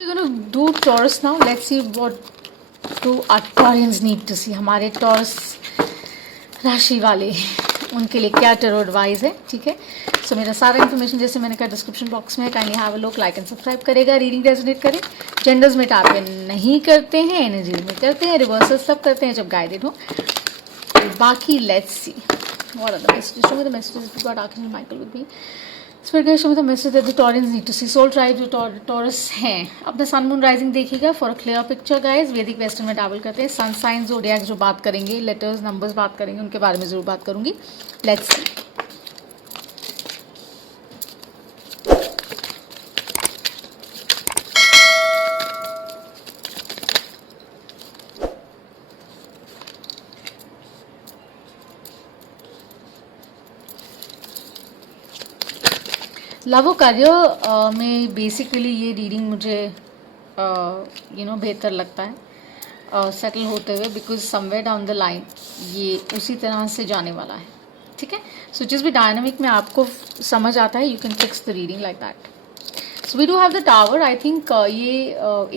We're going to do Taurus now. Let's see what do our Taurians need to see. हमारे Taurus राशि वाले उनके लिए क्या टेरो एडवाइस है, ठीक है. सो मेरा सारा इन्फॉर्मेशन जैसे मैंने कहा डिस्क्रिप्शन बॉक्स में है. Kindly have a look, like and subscribe करेगा. रीडिंग रेजोनेट करें. जेंडर्स में टैप इन नहीं करते हैं, एनर्जी में करते हैं, रिवर्सल सब करते हैं जब गाइडेड हो. बाकी let's see what are the messages. Show me the messages we got archangel Michael with me. Spirit guides show me the message that the Taurians need to see. Soul tribe जो Taurus हैं अपना sun moon rising देखिएगा for a clear picture guys. वैदिक western में travel करते हैं. Sun sign zodiac जो बात करेंगे, लेटर्स नंबर्स बात करेंगे, उनके बारे में ज़रूर बात करूंगी. Let's see. लव और करियर में बेसिकली ये रीडिंग मुझे बेहतर लगता है सेटल होते हुए, because somewhere down the line ये उसी तरह से जाने वाला है, ठीक है. सो जिस भी डायनामिक में आपको समझ आता है you can fix the reading like that. So we do have the tower. I think ये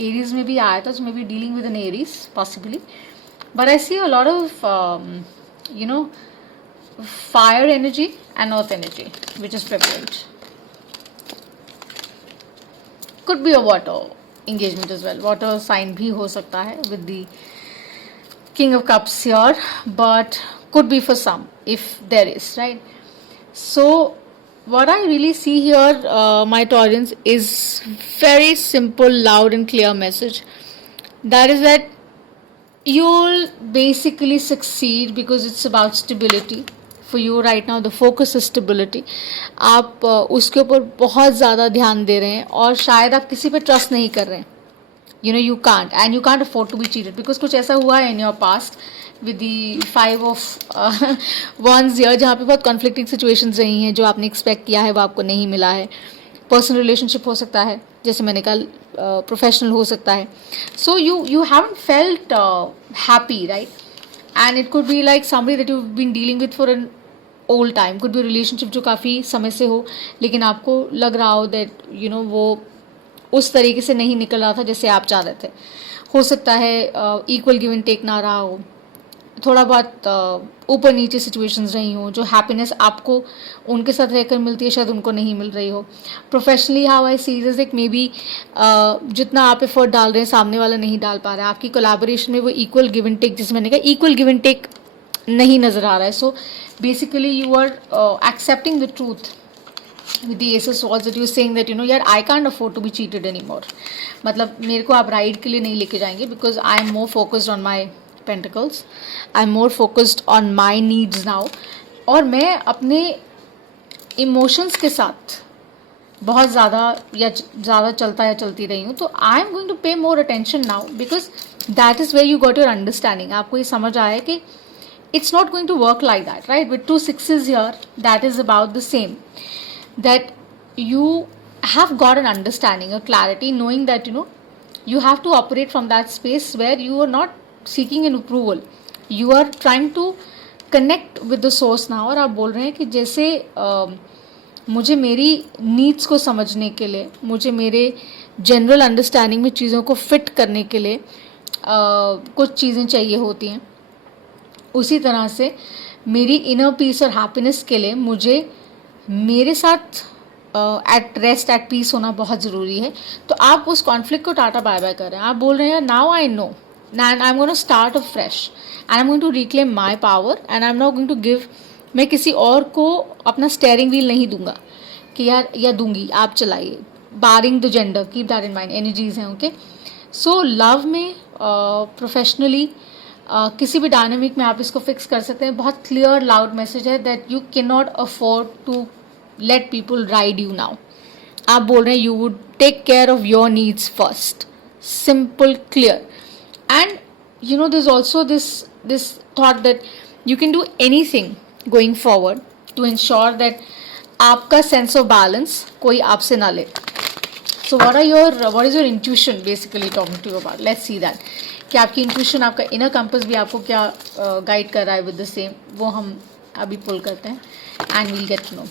एरीज में भी आया था, so maybe dealing with an Aries possibly. But I see a lot of fire energy and earth energy which is prevalent. could be a water engagement as well. Water sign भी हो सकता है with the King of Cups here, but could be for some if there is, right? So what I really see here, my Taurians, is very simple, loud and clear message. That is that you'll basically succeed because it's about stability. For you right now the focus is stability. आप उसके ऊपर बहुत ज़्यादा ध्यान दे रहे हैं और शायद आप किसी पे ट्रस्ट नहीं कर रहे हैं. You can't and you can't afford to be cheated because कुछ ऐसा हुआ है in your past with the 5 of wands here जहाँ पे बहुत conflicting situations रही हैं. जो आपने expect किया है वो आपको नहीं मिला है. पर्सनल रिलेशनशिप हो सकता है, जैसे मैंने कहा प्रोफेशनल हो सकता है. सो you haven't felt happy, right? And it could be like somebody that you've been dealing with for an old time. Could be relationship जो काफ़ी समय से हो लेकिन आपको लग रहा हो दैट वो उस तरीके से नहीं निकल रहा था जैसे आप चाह रहे थे. हो सकता है इक्वल गिव एंड टेक ना रहा हो, थोड़ा बहुत ऊपर नीचे सिचुएशंस रही हो. जो हैप्पीनेस आपको उनके साथ रहकर मिलती है शायद उनको नहीं मिल रही हो. Professionally how I see this like may be जितना आप एफर्ट डाल रहे हैं सामने वाला नहीं डाल पा रहा है. आपकी कोलैबोरेशन में वो इक्वल गिव एंड टेक, जिसमें मैंने कहा इक्वल गिव एंड टेक नहीं नज़र आ रहा है. So basically you are accepting the truth with the ace of swords that you're saying that यार I can't afford to be cheated anymore. मतलब मेरे को आप राइड के लिए नहीं लेके जाएंगे because I am more focused on my pentacles. I am more focused on my needs now. और मैं अपने इमोशंस के साथ बहुत ज़्यादा चलता या चलती रही हूँ. तो आई am going to pay more attention now because that is where you got your understanding. आपको ये समझ आया कि it's not going to work like that, right? With 2 6s here, that is about the same. That you have got an understanding, a clarity, knowing that you have to operate from that space where you are not seeking an approval. You are trying to connect with the source now. और आप बोल रहे हैं कि जैसे मुझे मेरी needs को समझने के लिए, मुझे मेरे जनरल अंडरस्टैंडिंग में चीज़ों को फिट करने के लिए कुछ चीज़ें चाहिए होती हैं, उसी तरह से मेरी इनर पीस और हैप्पीनेस के लिए मुझे मेरे साथ एट रेस्ट एट पीस होना बहुत ज़रूरी है. तो आप उस कॉन्फ्लिक्ट को टाटा बाय बाय कर रहे हैं. आप बोल रहे हैं now I know and I am going to start a fresh and I am going to reclaim my power and I am not going to give. मैं किसी और को अपना स्टेयरिंग व्हील नहीं दूंगा कि यार या दूंगी आप चलाइए. Barring the gender, keep that in mind. Energies हैं, ओके. सो लव में प्रोफेशनली किसी भी डायनामिक में आप इसको फिक्स कर सकते हैं. बहुत क्लियर लाउड मैसेज है that you can not afford to let people ride you now. आप बोल रहे हैं you would take care of your needs first. Simple, clear. And this also this thought that you can do anything going forward to ensure that आपका sense of balance कोई आपसे ना ले. सो what is your intuition basically talking to you about? Let's see that. कि आपकी intuition, आपका inner compass भी आपको क्या गाइड कर रहा है विद द सेम, वो हम अभी पुल करते हैं and we'll get to know.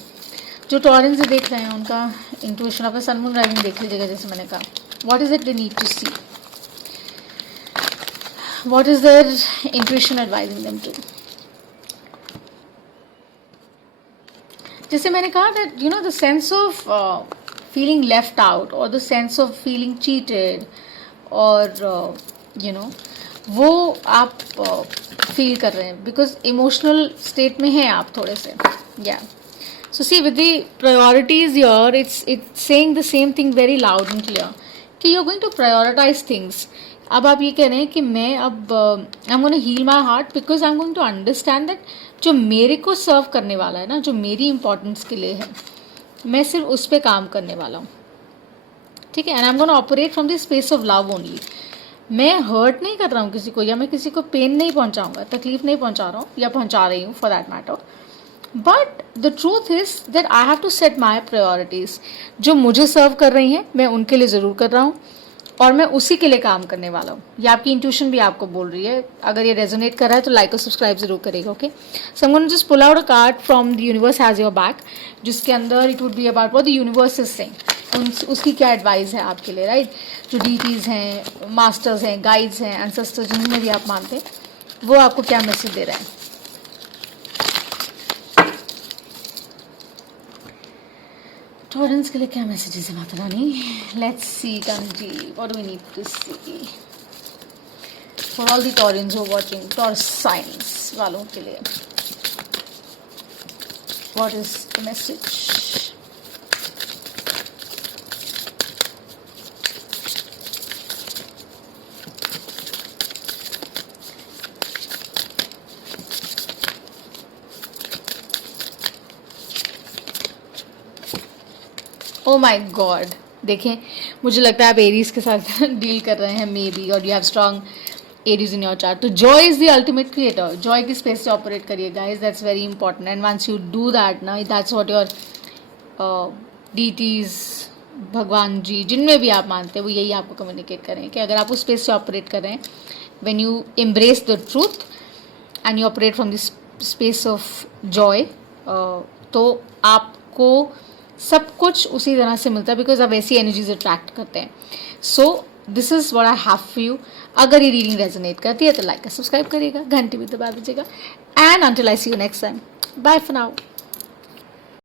जो टॉरेंस देख रहे हैं उनका इंट्यूशन, अपना सन मून राइजिंग देख लीजिएगा जैसे मैंने कहा. what is it they need to see, what is their intuition advising them to. जैसे मैंने कहा that you know the sense of feeling left out or the sense of feeling cheated और you know वो आप feel कर रहे हैं because emotional state में हैं आप थोड़े से. या so see with the priorities your it's saying the same thing very loud and clear कि you are going to prioritise things. अब आप ये कह रहे हैं कि मैं अब I am going to heal my heart because I am going to understand that जो मेरे को सर्व करने वाला है ना, जो मेरी इंपॉर्टेंस के लिए है, मैं सिर्फ उस पर काम करने वाला हूँ. ठीक है. And I am going to operate from the space of love only. मैं हर्ट नहीं कर रहा हूँ किसी को, या मैं किसी को पेन नहीं पहुँचाऊँगा, तकलीफ नहीं पहुँचा रहा हूँ या पहुँचा रही हूँ for that matter. But the truth is that I have to set my priorities. जो मुझे सर्व कर रही हैं मैं उनके लिए ज़रूर कर रहा हूँ और मैं उसी के लिए काम करने वाला हूँ. ये आपकी इंट्यूशन भी आपको बोल रही है. अगर ये रेजोनेट कर रहा है तो लाइक और सब्सक्राइब जरूर करेगा. Okay. So I am going to just pull out a card from the universe has your back, जिसके अंदर it would be about what the universe is saying. उसकी क्या एडवाइस है आपके लिए, राइट? जो डीटीज हैं, मास्टर्स हैं, गाइड्स हैं, एंसेस्टर्स जिनमें भी आप मानते हैं, वो आपको क्या मैसेज दे रहे हैं. टॉरेंस के लिए क्या मैसेजेस है माता रानी? लेट्स सी कांजी, what do we need to see for all the Taureans who are watching. Taurus signs वालों के लिए what is the message? Oh my god. देखें, मुझे लगता है आप एरीज के साथ डील कर रहे हैं मे बी, और you have strong Aries in your chart. तो joy is the ultimate creator. Joy की स्पेस से ऑपरेट करिए guys, that's very important. And once you do that ना, दैट्स व्हाट योर डीटीज, भगवान जी, जिनमें भी आप मानते हैं, वो यही आपको कम्युनिकेट करें कि अगर आप उस स्पेस से ऑपरेट कर रहे हैं, when you embrace the truth and you operate from this space of Joy, तो आपको सब कुछ उसी तरह से मिलता है बिकॉज आप ऐसी एनर्जीज अट्रैक्ट करते हैं. So this is what I have for you. अगर ये रीडिंग रेजोनेट करती है तो लाइक और सब्सक्राइब करिएगा, घंटी भी दबा दीजिएगा. And until I see you next time, bye for now.